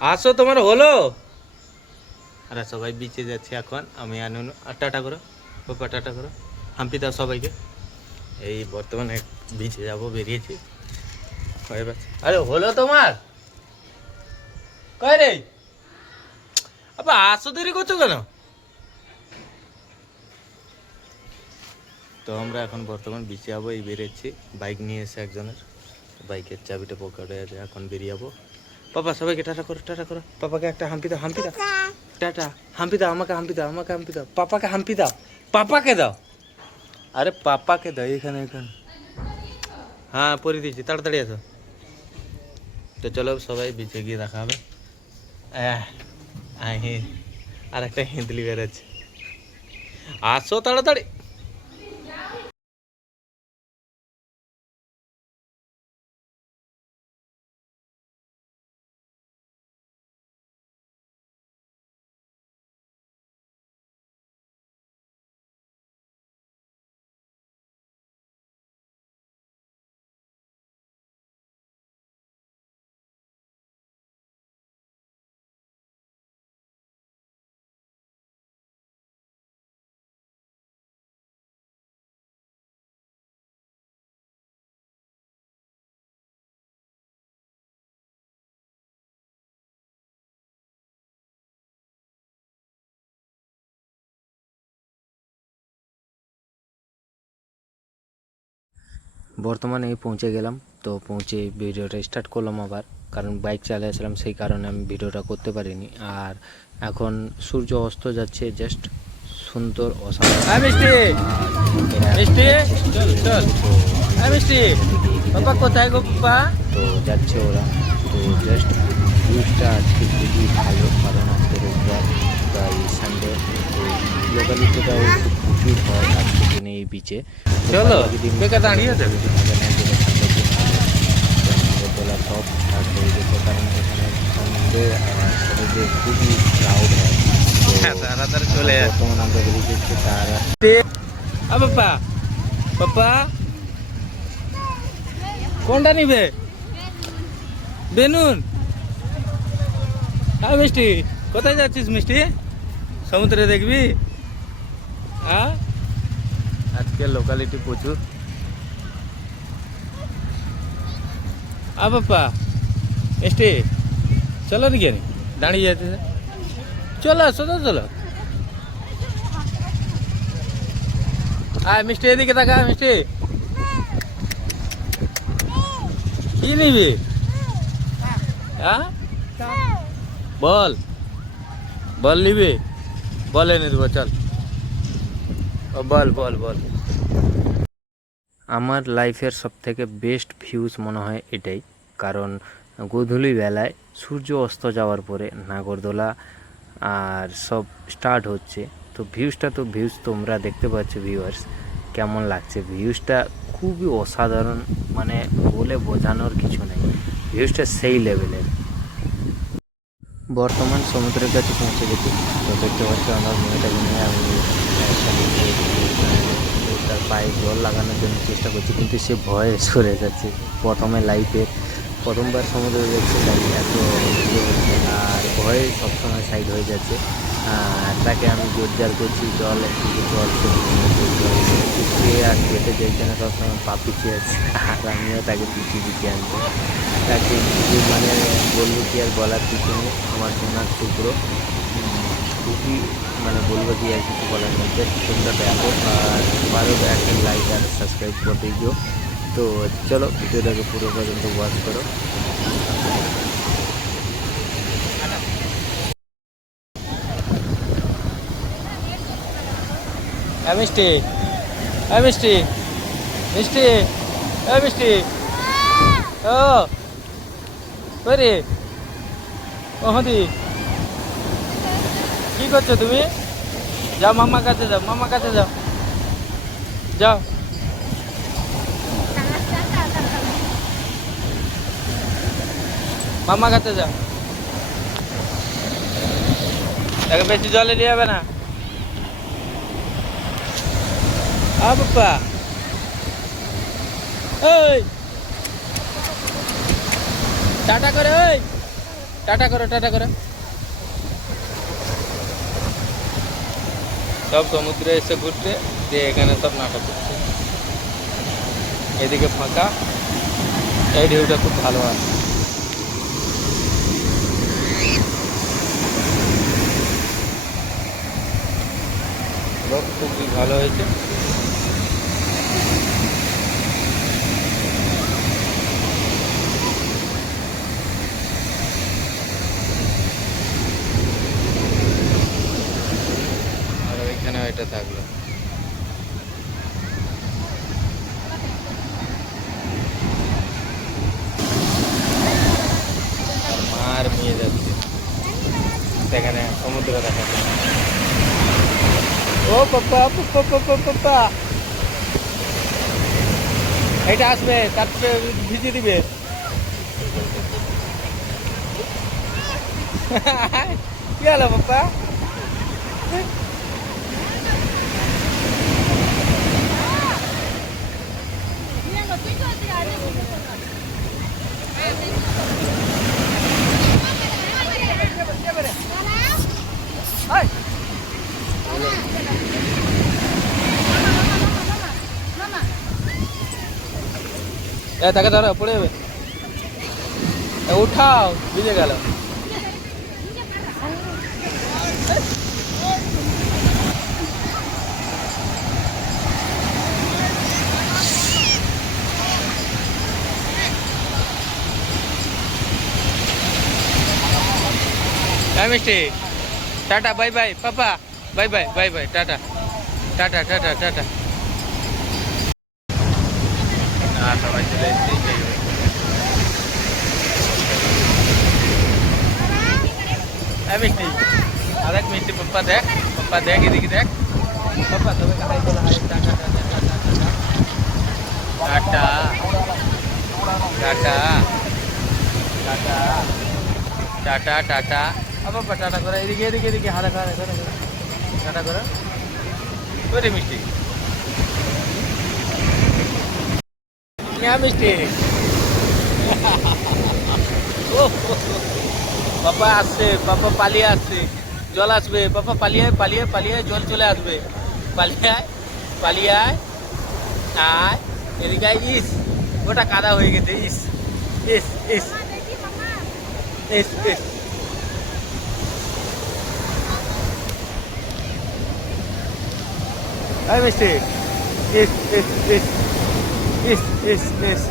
আসো, তোমার হলো। আরে সবাই বিচে যাচ্ছে এখন, আমি আনুন। আর টাটা করো বাবা, টাটা করো, হাম্পি দাও সবাইকে। এই বর্তমানে বিচে যাব, বেরিয়েছি। আরে হলো তোমার? কয় রে, আবার আসো, দেরি করছো কেন? তো আমরা এখন বর্তমান বিচে যাবো, এই বেরিয়েছি। বাইক নিয়ে এসে একজনের, বাইকের চাবিটা পকেটে আছে, এখন বেরিয়ে যাবো। পাপা সবাইকে টাটা করো, টাটা করো। পাপাকে একটা হাম্পি দাও, হাম্পি দাও। টাটা, হাম্পি দাও, আমাকে হাম্পি দাও, আমাকে হাম্পি দাও। পাপাকে হাম্পি দাও, পাপাকে দাও। আরে পাপাকে দাও, এখানে এখানে। হ্যাঁ, পরে দিয়েছি, তাড়াতাড়ি আসো। তো চলো সবাই বিচে গিয়ে দেখা হবে। আর একটা হিন্দলি বেরোচ্ছে, আসো তাড়াতাড়ি। বর্তমানে এই পৌঁছে গেলাম। তো পৌঁছে ভিডিওটা স্টার্ট করলাম আবার, কারণ বাইক চালিয়েছিলাম, সেই কারণে আমি ভিডিওটা করতে পারিনি। আর এখন সূর্য অস্ত যাচ্ছে, জাস্ট সুন্দর, অসাধারণ। মিষ্টি, মিষ্টি, চল চল। মিষ্টি, পাপা কোথায় গো পাপা? তো যাচ্ছে ওরা। তো জাস্ট ভিউজটা আজকে খুবই ভালো, কারণ আজকে রোববার, তাই সানডে। তো লোকালিটিটাও প্রচুর হয় আজকের দিনে এই বিচে। চলো বেকার দাঁড়িয়ে যাবে নাগরদোলা সব স্টার্ট হয়ে গেছে, কারণ এখানে সন্ধ্যে সন্ধ্যে খুবই ক্রাউড হয়। তাড়াতাড়ি চলে বর্তমানে আমরা বেরিয়ে যাচ্ছি তারা। পাপা, পাপা কোনটা নিবে? বেনুন। হ্যাঁ মিষ্টি, কোথায় যাচ্ছিস মিষ্টি? সমুদ্রে দেখবি? হ্যাঁ, আজকে লোকালিটি প্রচুর। পাপা মিষ্টি, চলো না কেন দাঁড়িয়ে যাচ্ছে? চলো আসো তো, চলো। মিষ্টি এদিকে থাকা। মিষ্টি কি নিবি? হ্যাঁ বল, বল নিবি? বল এনে দেবো, চল। বল বল বল। আমার লাইফের সবথেকে বেস্ট ভিউজ মনে হয় এটাই, কারণ গোধূলি বেলায় সূর্য অস্ত যাওয়ার পরে নাগরদোলা আর সব স্টার্ট হচ্ছে। তো ভিউজ তোমরা দেখতে পাচ্ছ ভিউয়ার্স, কেমন লাগছে ভিউজটা? খুবই অসাধারণ, মানে বলে বোঝানোর কিছু নেই, ভিউজটা সেই লেভেলের। বর্তমান সমুদ্রের কাছে পৌঁছে গেছি। তো দেখতে পাচ্ছ আমার মেয়েটাকে নিয়ে আমি তার পায়ে জল লাগানোর জন্য চেষ্টা করছি, কিন্তু সে ভয়ে সরে যাচ্ছে। প্রথমবার সমুদ্রে দেখছে, তাই এত আর ভয়ে সবসময় সাইড হয়ে যাচ্ছে। তাকে আমি জোরজার করছি, জল একদিকে জল, সে আর যেতে চাইছে না, সবসময় পা পিছিয়ে আছে। আর আমিও তাকে পিছিয়ে আনছি। তাকে মানে বলবো কি আর বলার কিছু নেই, আমার সোনার টুকরো। খুবই মানে বলবো কি আর কিছু বলার নেই, জাস্ট তোমরা দেখো আর পারো একটা লাইক আর সাবস্ক্রাইব করে দিও। তো চলো ভিডিওটাকে পুরো পর্যন্ত ওয়াচ করো। মিষ্টি, মিষ্টি, মিষ্টি, মিষ্টি, ও রে, ও হদি, কি করছো তুমি? যাও মামার কাছে যাও, মামার কাছে যাও, যাও। মামার কাছে যাও, তাকে বেশি জলে দিয়ে যাবে না। বাপ্পা, ওই টাটা করে, ওই টাটা করো, টাটা করো। সব সমুদ্রে এসে ঘুরতে, দিয়ে এখানে সব নাটক করছে। এদিকে ফাঁকা, এই ঢেউটা খুব ভালো আছে। খুবই ভালো হয়েছে। আর ওইখানে এটা থাকলো। আর মার মেয়ে যাচ্ছে সেখানে সমুদ্র দেখা যায়। ও পাপা পাপা পাপা পাপা, এটা আসবে, তারপরে ভিজিয়ে দিবে। কি হলো পাপা? তাকে ধরো, পড়ে যাবে। উঠাও, ভিজে গেল। মিষ্টি, টাটা, bye bye papa, bye bye, bye bye, টাটা টাটা টাটা টাটা। সবাই চলে এসেছি। মিষ্টি, আরেক মিষ্টি, পাপ্পা দেখ, পাপ্পা দেখ, এদিকে দেখ। পাপ্পা তবে হাই বলো, হাই, টাটা টাটা টাটা টাটা টাটা টাটা টাটা। পাপ্পা টাটা করো, এদিকে এদিকে এদিকে, হারা হারা করে টাটা করো। ওরে মিষ্টি, মিষ্টি। পাপা আসছে, পাপা পালিয়ে আসছে, জল আসবে। পাপা পালিয়ে পালিয়ে পালিয়ে, জল চলে আসবে। পালিয়ে আয়, পালিয়ে আয়, আয় এদিকে আয়। ইস, ওটা কাদা হয়ে গেছে। ইস ইস ইস ইস ইস। মিষ্টি, ইস ইস ইস ইস ইস ইস।